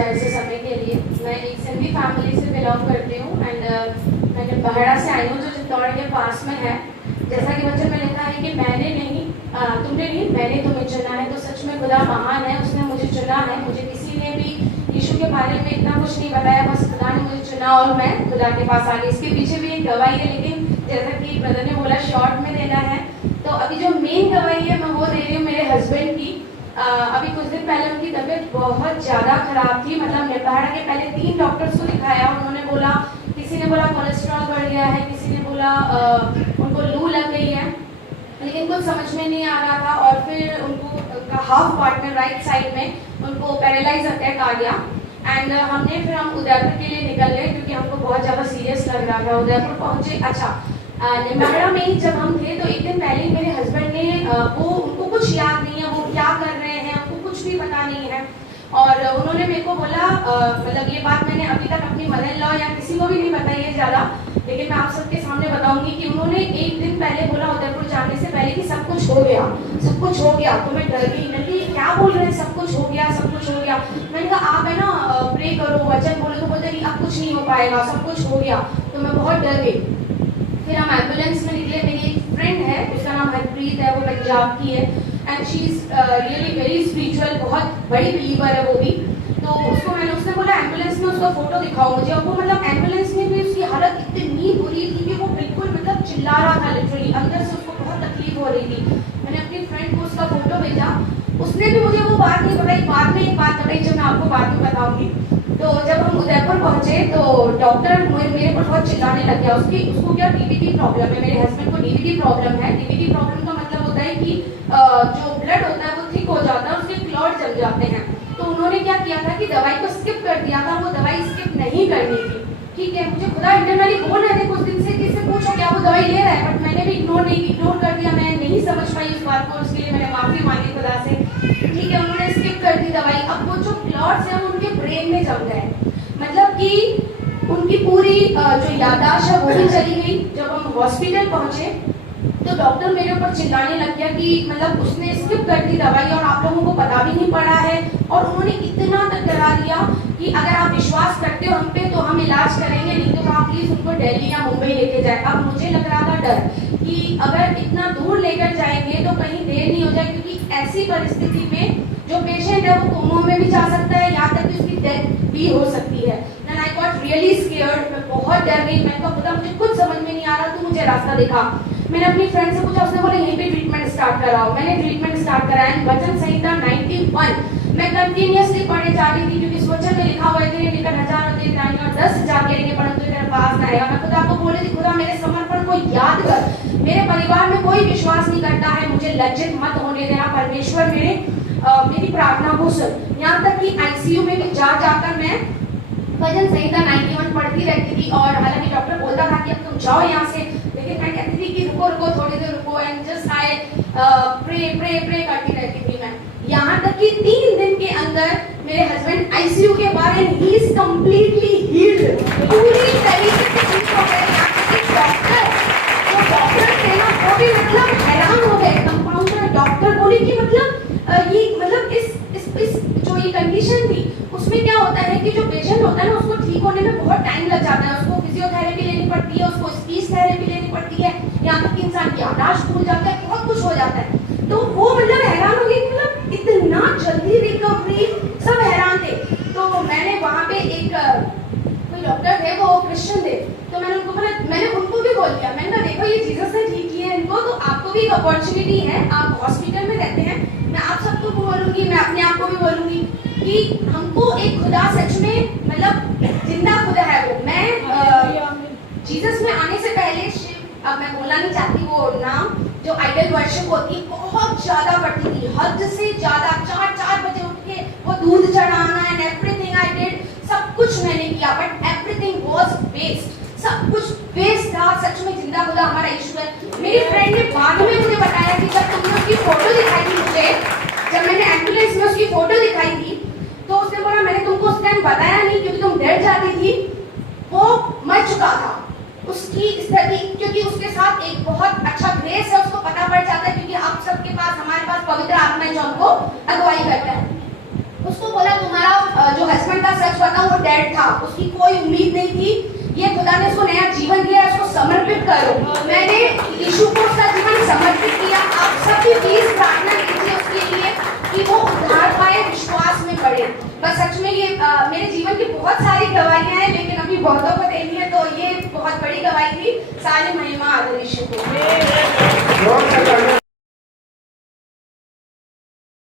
ऐसे समय के लिए। मैं एक सिंधी फैमिली से बिलोंग करती हूँ एंड मैं बहरा से आई हूँ जो चित्तौड़ के पास में है। जैसा कि बच्चों में लिखा है कि मैंने नहीं तुमने नहीं मैंने तुम्हें चुना है, तो सच में खुदा महान है, उसने मुझे चुना है। मुझे किसी ने भी यीशु के बारे में इतना कुछ नहीं बताया, बस खुदा ने मुझे चुना और मैं खुदा के पास आ गई। इसके पीछे भी एक गवाही है, लेकिन जैसा कि ब्रदर ने बोला शॉर्ट में देना है, तो अभी जो मेन गवाही है मैं वो दे रही हूँ मेरे हस्बैंड की। अभी कुछ दिन पहले उनकी तबीयत बहुत ज़्यादा खराब थी, मतलब नेपाड़ा के पहले 3 डॉक्टर्स को दिखाया। उन्होंने बोला, किसी ने बोला कोलेस्ट्रॉल बढ़ गया है, किसी ने बोला उनको लू लग गई है, लेकिन कुछ समझ में नहीं आ रहा था। और फिर उनका हाफ पार्ट में राइट साइड में उनको पैरालाइज अटैक आ गया एंड फिर हम उदयपुर के लिए निकल गए क्योंकि हमको बहुत ज़्यादा सीरियस लग रहा था। उदयपुर पहुँचे, अच्छा निमाड़ा में ही जब हम थे तो एक दिन पहले ही मेरे हस्बैंड ने उनको कुछ याद नहीं है वो क्या कर रहे हैं, उनको कुछ भी पता नहीं है, और उन्होंने मेरे को बोला, मतलब ये बात मैंने अभी तक अपनी मदर इन लॉ या किसी को भी नहीं बताई है ज़्यादा, लेकिन मैं आप सबके सामने बताऊंगी कि उन्होंने एक दिन पहले बोला उदयपुर जाने से पहले कि सब कुछ हो गया, सब कुछ हो गया। तो मैं डर गई, मैंने क्या बोल रहे हैं सब कुछ हो गया, सब कुछ हो गया। मैंने कहा आप है ना प्रे करो, वचन बोलो, तो बोलते नहीं अब कुछ नहीं हो पाएगा, सब कुछ हो गया। तो मैं बहुत डर गई। फिर हम एम्बुलेंस में निकले। मेरी एक फ्रेंड है, उसका नाम हरप्रीत है, वो पंजाब की है and she is really very spiritual, बहुत बड़ी बिलीवर है वो भी। तो उसने बोला एम्बुलेंस में उसका फोटो दिखाओ मुझे, और वो मतलब एम्बुलेंस में भी उसकी हालत इतनी बुरी थी कि वो बिल्कुल मतलब चिल्ला रहा था, लिटरली अंदर से उसको बहुत तकलीफ हो रही थी। मैंने अपनी फ्रेंड को उसका फोटो भेजा, उसने भी मुझे वो बात नहीं बताई। बाद में एक बात बताई जो मैं आपको बाद में बताऊंगी। तो जब हम उदयपुर पहुंचे तो डॉक्टर मेरे पर बहुत चिल्लाने लग गया। उसको क्या डीवीटी प्रॉब्लम है, मेरे हस्बैंड को डीवीटी प्रॉब्लम है। डीवीटी प्रॉब्लम का मतलब होता है कि जो ब्लड होता है वो थिक हो जाता है, उसके क्लॉट जम जाते हैं। तो उन्होंने क्या किया था कि दवाई को स्किप कर दिया था, वो दवाई स्किप नहीं करनी थी। ठीक है, मुझे खुदा इंटरनली बोल रहे थे कुछ दिन से कि इससे पूछो क्या वो दवाई ले रहा है, बट मैंने भी इग्नोर कर दिया। मैं नहीं समझ पाई उस बात को, उसके लिए मैंने माफी मांगी खुदा से। ठीक है, उन्होंने स्किप कर दी दवाई। अब वो जो क्लॉट्स हैं उनके ब्रेन में जम गए, मतलब कि उनकी पूरी जो याददाश्त है वो भी चली गई। जब हम हॉस्पिटल पहुंचे तो डॉक्टर मेरे ऊपर चिल्लाने लग गया कि मतलब उसने स्किप कर दी दवाई और आप लोगों को पता भी नहीं पड़ा है, और उन्होंने इतना तक डरा दिया कि अगर आप विश्वास करते हो हम पे तो हम इलाज करेंगे, नहीं तो आप प्लीज उनको दिल्ली या मुंबई लेके जाए। अब मुझे लग रहा था डर कि अगर इतना दूर लेकर जाएंगे तो कहीं देर नहीं हो जाए, क्योंकि ऐसी परिस्थिति में जो पेशेंट है वो कोमा में भी जा सकता है, यहाँ तक कि उसकी डेथ भी हो सकती है। Then I got really scared, मैं बहुत डर गई। मैंने कहा खुदा मुझे कुछ समझ में नहीं आ रहा, तू मुझे रास्ता दिखा। मैंने अपनी फ्रेंड से पूछा, उसने बोला यहीं पे ट्रीटमेंट स्टार्ट कराओ। मैंने ट्रीटमेंट स्टार्ट कराया। वचन संहिता 91 मैं कंटिन्यूअसली पढ़े जा रही थी, क्योंकि इस वचन में लिखा हुआ है तेरे निकट 1000 होते जाएंगे और 10,000 गिरेंगे परंतु तेरे पास न आएगा। मैं खुदा को बोले थी, खुदा मेरे समर्पण को याद कर, मेरे परिवार में कोई विश्वास नहीं करता है, मुझे लज्जित मत होने देना परमेश्वर, मेरी प्रार्थना को सुन। यहाँ तक कि आईसीयू में भी जाकर मैं वचन संहिता 91 पढ़ती रहती थी, और हालांकि डॉक्टर बोलता था कि अब तुम जाओ यहाँ से, लेकिन मैं कहती थी कि रुको थोड़ी देर रुको, एंड जस्ट आई प्रे करती रहती थी मैं। यहाँ तक कि 3 दिन के अंदर मेरे हस्बैंड आईसीयू के बारे में ही इज कंप्लीटली हील्ड, पूरी तरीके से ठीक हो गए। डॉक्टर थे ना वो भी मतलब हैरान हो गए। कंपाउंडर डॉक्टर बोले कि मतलब ये मतलब इस जो ये कंडीशन थी उसमें क्या होता है कि जो पेशेंट होता है ना उसको ठीक होने में बहुत टाइम लग जाता है, उसको फिजियोथेरेपी लेनी पड़ती है, उसको स्पीच थेरेपी लेनी पड़ती है, यहाँ तक कि इंसान की याददाश्त भूल जाता है, बहुत कुछ हो जाता है। तो वो मतलब हैरान हो गई, मतलब इतना जल्दी रिकवरी, सब हैरान थे। तो मैंने वहाँ पे एक कोई डॉक्टर थे, वो क्रिश्चियन थे, तो मैंने उनको भी बोल दिया, मैंने कहा देखो ये जीसस ने ठीक किया है इनको, तो आपको भी एक अपॉर्चुनिटी है, आप हॉस्पिटल में रहते हैं, मैं आप सबको बोलूंगी, मैं अपने आप को भी बोलूंगी कि हमको एक खुदा सच में मतलब जिंदा खुदा है वो। मैं जीसस में आने से पहले अब मैं बोलना नहीं चाहती वो नाम, जो आइडल वर्शिप होती बहुत ज्यादा करती थी, हद से ज्यादा। 4 बजे उठ के वो दूध चढ़ाना एंड एवरीथिंग आई डिड, सब कुछ मैंने किया, बट एवरीथिंग वाज वेस्ट, सब कुछ वेस्ट था। सच में जिंदा खुदा हमारा यीशु है। मेरी फ्रेंड ने बाद में मुझे बताया कि जब तुमने उसकी फोटो दिखाई थी मुझे, जब मैंने एम्बुलेंस में उसकी फोटो दिखाई थी, तो उसने बोला मैंने तुमको उस टाइम बताया नहीं क्योंकि तुम डर जाती थी। वो मर चुका था उसकी स्थिति, क्योंकि उसके साथ एक बहुत अच्छा ग्रेस है, उसको पता पड़ जाता है, क्योंकि आप सबके पास हमारे पास पवित्र आत्मा है जो हमको अगुवाई करता है। उसको बोला तुम्हारा जो हस्बैंड था डेड था, उसकी कोई उम्मीद नहीं थी, ये खुदा ने उसको नया जीवन दिया, उसको समर्पित करो। मैंने यीशु को उसका जीवन समर्पित किया। आप सब भी प्लीज प्रार्थना कीजिए उसके लिए कि वो उद्धार पाए, विश्वास में बढ़े। बस सच में ये मेरे जीवन की बहुत सारी गवाहियां हैं, लेकिन अभी बहुतों को देनी है, तो ये बहुत बड़ी गवाही थी। सारी महिमा आदर यीशु को।